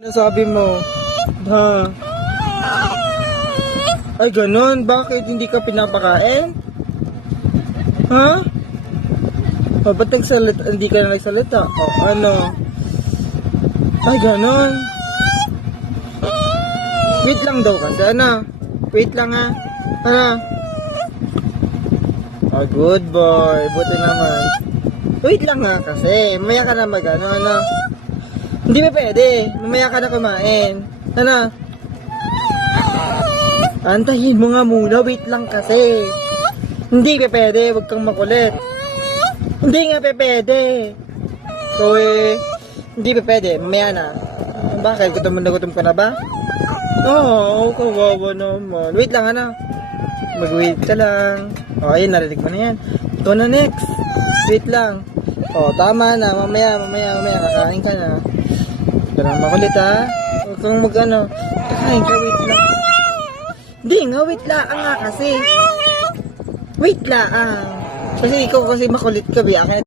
Ano sabi mo? Ha? Ay, ganun. Bakit hindi ka pinapakain? Ha? O, ba't hindi ka na nagsalita? O, ano? Ay, ganun. Wait lang daw kasi, ano? Wait lang, ha? Ano? Oh, good boy. Buti naman. Wait lang nga kasi. Mamaya ka na mag-ano, ano? Hindi ba pwede? Mamaya ka na kumain. Ano? Antayin mo nga muna. Wait lang kasi. Hindi pa pwede. Huwag kang makulit. Hindi nga pa pwede. So hindi pa pwede. Mamaya na. Bakit? Gutom ka na ba? Oo, kawawa naman. Wait lang, ano? Mag-wait ka lang. O, ayun, narinig mo na yan. Ito na next. Wait lang. O, tama na. Mamaya. Kakain ka na. Huwag ka na makulit, ha? Huwag kang mag-ano. Kakain ka, wait lang. Hindi nga, wait lang nga kasi. Wait lang. Kasi ikaw kasi makulit ka, biya.